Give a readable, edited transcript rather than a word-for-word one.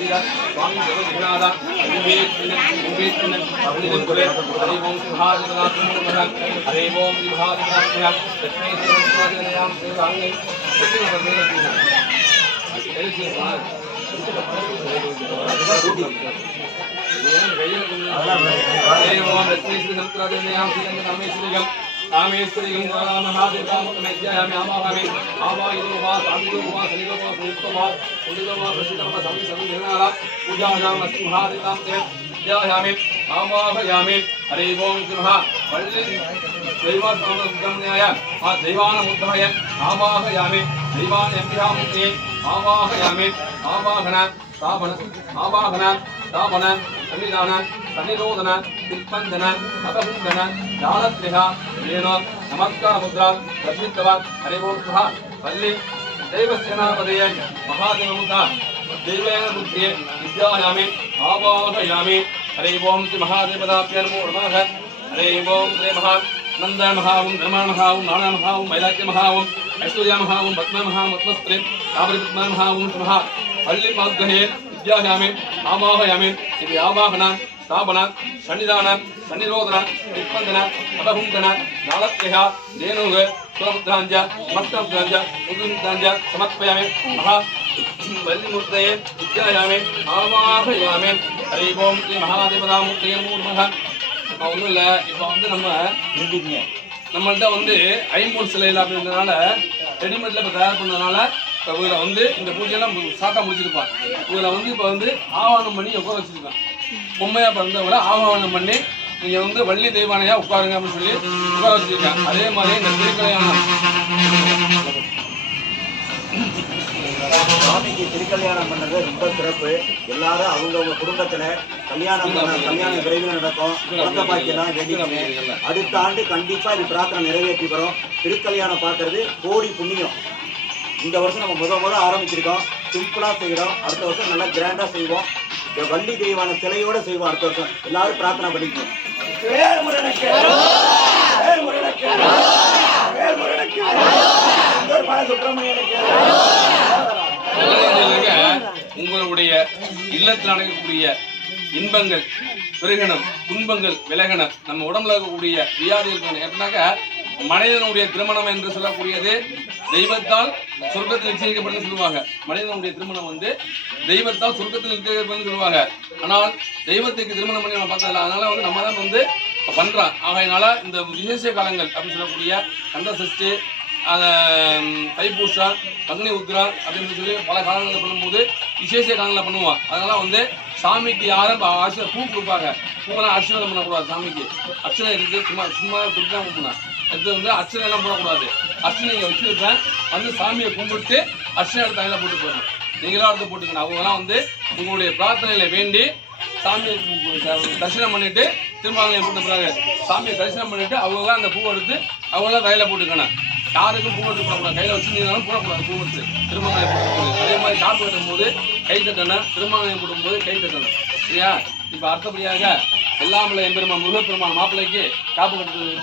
स्वामी जगन्नाथ हरे ओम सिंहासनाथ हरे ओम विभागनाथ लक्ष्मीश्वरम सेवांगे हरे ओम लक्ष्मीश्वरी संक्रांतियां श्रीरंगनामेश्वरीगम कामेश्वरीगम महादेवामुखमेध्यायामि आवाहयामि आवाहितो वा साधितो वा सनितो वा संयुक्तो वा उदितो वा प्रसिद्धो वा सवि सविधनाला पूजायां महादेवां ध्यायामि आवाहयामि हरे ओम नमः वल्ली दैवात्मगम्याय दैवानमुद्धाय आवाहयामि दैवानम्यामुखे आवाहयामि आवाहन स्थापन आवाहन स्थापन सन्निधान सन्निरोधन दिक्पंदन अपहुंदन जालत्रिह रेणु नमस्कार मुद्रा दर्शितवान् हरे ओम स्वाहा वल्ली दैवसेनापदये महादेवमुद्रा देवेन बुद्धे विद्यायामि आवाहयामि हरे ओम श्री महादेवदाभ्यो नमो नमः हरे ओम श्री नंद महाओम धर्म महाओम नाना महाओम मैलाक्य महाओम ऐश्वर्य महाओम पद्म महाओम पद्मस्त्री काबरी पद्म महाओम महा हल्ली मग्गहे विद्यायामि आवाहयामि इति आवाहन स्थापन सन्निधान सन्निरोधन दिक्पंदन अपहुंदन नालत्रिह धेनुः स्वमुद्राञ्च समस्तमुद्राञ्च मुद्राञ्च समर्पयामि महा वल्लिमुद्रये विद्यायामि आवाहयामि हरे ओम श्री महादेवदामुखे नमो नमः ஒன்றும் இல்லை இப்போ வந்து நம்மள்கிட்ட வந்து ஐம்பொன் சிலையில் அப்படின்றதுனால ரெடிமேடில் இப்போ தயார் பண்ணதுனால இப்போ இதில் வந்து இந்த பூஜையெல்லாம் சாட்டாக முடிச்சிருப்பான் இதில் வந்து இப்போ வந்து ஆவாகனம் பண்ணி உட்கார வச்சுருக்கான் பொம்மையாக பிறந்தவங்கள ஆவாகனம் பண்ணி நீங்கள் வந்து வள்ளி தெய்வானையாக உட்காருங்க அப்படின்னு சொல்லி உட்கார வச்சுருக்காங்க அதே மாதிரி இந்த திருக்கல்யாணம் சாமிக்கு திருக்கல்யாணம் பண்றது ரொம்ப சிறப்பு. எல்லாரும் அவங்கவுங்க குடும்பத்துல கல்யாணம் விரைவில் நடக்கும். குழந்தை பாக்கியெல்லாம் வேண்டிக்கோங்க. அடுத்த ஆண்டு கண்டிப்பா இது பிரார்த்தனை நிறைவேற்றி வரும். திருக்கல்யாணம் பார்க்கறது கோடி புண்ணியம். இந்த வருஷம் நம்ம முத ஆரம்பிச்சிருக்கோம். சிம்பிளா செய்யறோம். அடுத்த வருஷம் நல்லா கிராண்டா செய்வோம். வள்ளி தெய்வான சிலையோட செய்வோம். அடுத்த வருஷம் எல்லாரும் பிரார்த்தனை பண்ணிக்கணும். உங்களுடைய இல்லத்தில் நடக்கக்கூடிய இன்பங்கள் பெருகணும், துன்பங்கள் விலகணும். நம்ம உடம்புல இருக்கக்கூடிய வியாதிகள் எப்படின்னாக்கா மனிதனுடைய திருமணம் என்று சொல்லக்கூடியது தெய்வத்தால் சொர்க்கத்தில் நிச்சயிக்கப்படும் சொல்லுவாங்க. மனிதனுடைய திருமணம் வந்து தெய்வத்தால் சொர்க்கத்தில் நிச்சயிக்கப்படும் சொல்லுவாங்க. ஆனால் தெய்வத்துக்கு திருமணம் பண்ணி நம்ம பார்த்ததில்ல. அதனால வந்து நம்ம தான் வந்து பண்றோம். ஆகையினால இந்த விசேஷ காலங்கள் அப்படின்னு சொல்லக்கூடிய கந்த சஷ்டி, தைப்பூசா, பங்குனி உத்ரா அப்படின்னு சொல்லி பல காலங்களில் பண்ணும்போது விசேஷ காலங்களில் பண்ணுவோம். அதனால வந்து சாமிக்கு யாரும் பூ கொடுப்பாங்க. பூவெல்லாம் அர்ச்சனை பண்ணக்கூடாது. சாமிக்கு அர்ச்சனை இருக்குது, சும்மா கொடுத்து தான் கொடுக்கணும். இது வந்து அர்ச்சனை எல்லாம் போடக்கூடாது. அர்ச்சனை நீங்கள் வச்சுருக்கேன் வந்து சாமியை கும்பிட்டு அர்ச்சனை எடுத்து தலையில் போட்டு போடணும். நீங்களாம் எடுத்து போட்டுக்கணும். அவங்கெல்லாம் வந்து உங்களுடைய பிரார்த்தனையில வேண்டி சாமியை தரிசனம் பண்ணிட்டு திருமாங்கலையை போட்டு போகிறாங்க. சாமியை தரிசனம் பண்ணிட்டு அவங்களாம் அந்த பூவை எடுத்து அவங்களாம் தலையில் போட்டுக்கணும். யாருக்கும் பூ எடுத்து போடக்கூடாது. கையில் வச்சுருந்தீங்கனாலும் போடக்கூடாது. பூ எடுத்து திருமாங்கலையை போட்டு அதே மாதிரி காப்பு கட்டும்போது கை தட்டணும். திருமாங்கலையை போடும்போது கை தட்டணும். சரியா? இப்போ அடுத்தபடியாக எல்லாமல்ல எம்பெருமான் முருகப்பெருமான் மாப்பிள்ளைக்கு காப்பு கட்டுறது